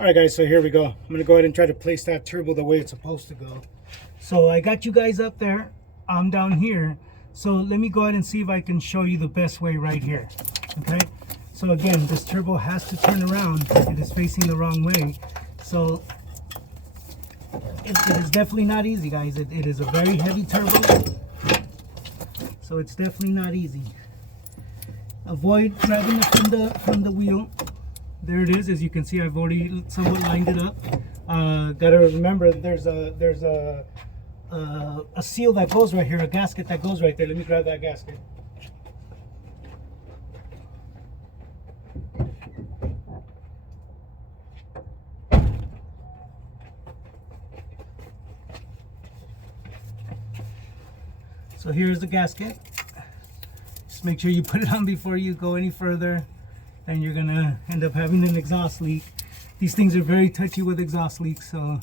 Alright guys, so here we go. I'm going to go ahead and try to place that turbo the way it's supposed to go. So I got you guys up there. I'm down here. So let me go ahead and see if I can show you the best way right here. Okay? So again, this turbo has to turn around. It is facing the wrong way. So it is definitely not easy, guys. It is a very heavy turbo. So it's definitely not easy. Avoid grabbing it from the wheel. There it is. As you can see, I've already somewhat lined it up. Gotta remember, there's a seal that goes right here, a gasket that goes right there. Let me grab that gasket. So here's the gasket. Just make sure you put it on before you go any further, and you're gonna end up having an exhaust leak. These things are very touchy with exhaust leaks, so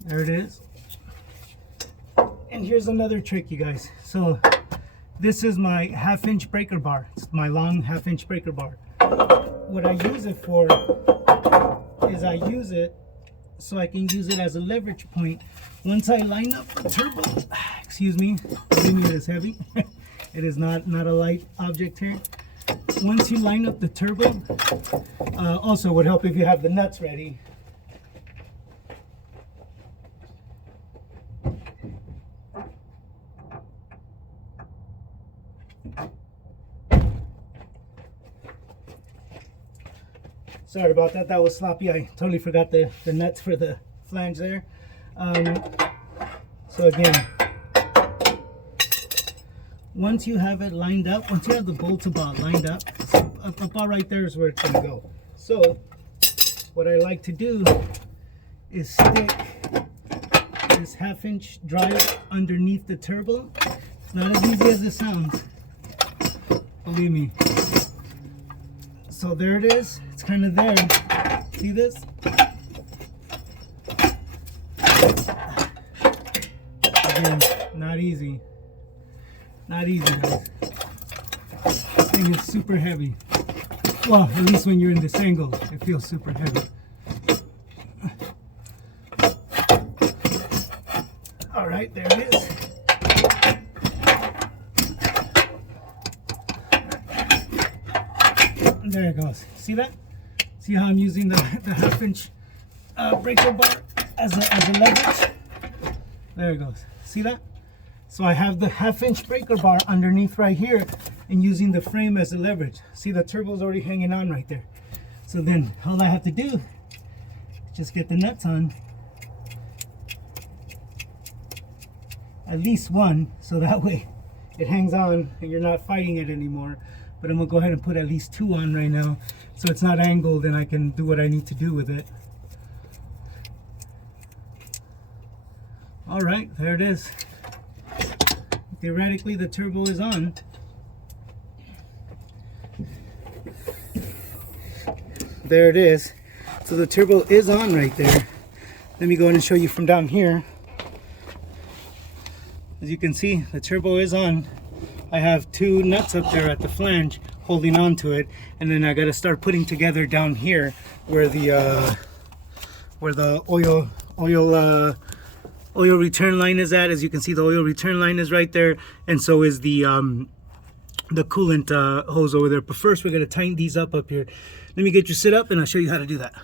there it is. And here's another trick, you guys. So this is my 1/2-inch breaker bar. It's my long 1/2-inch breaker bar. What I use it for is I use it so I can use it as a leverage point. Once I line up the turbo, excuse me, believe me, it is heavy. It is not a light object here. Once you line up the turbo, also would help if you have the nuts ready. Sorry about that, that was sloppy. I totally forgot the nuts for the flange there. So again, once you have it lined up, once you have the bolts about lined up, about right there is where it's going to go. So what I like to do is stick this 1/2-inch drive underneath the turbo. It's not as easy as it sounds, believe me. So there it is. It's kind of there. See this? Again, not easy. Not easy, guys. This thing is super heavy. Well, at least when you're in this angle, it feels super heavy. All right, there it is. There it goes. See that? See how I'm using the 1/2-inch breaker bar as a leverage? There it goes. See that? So I have the 1/2-inch breaker bar underneath right here and using the frame as a leverage. See, the turbo's already hanging on right there. So then all I have to do is just get the nuts on. At least one, so that way it hangs on and you're not fighting it anymore. But I'm gonna go ahead and put at least 2 on right now, so it's not angled and I can do what I need to do with it. All right, there it is. Theoretically, the turbo is on. There it is. So the turbo is on right there. Let me go ahead and show you from down here. As you can see, the turbo is on. I have 2 nuts up there at the flange holding on to it, and then I got to start putting together down here where the oil return line is at. As you can see, the oil return line is right there, and so is the coolant hose over there. But first, we're going to tighten these up here. Let me get you sit up, and I'll show you how to do that.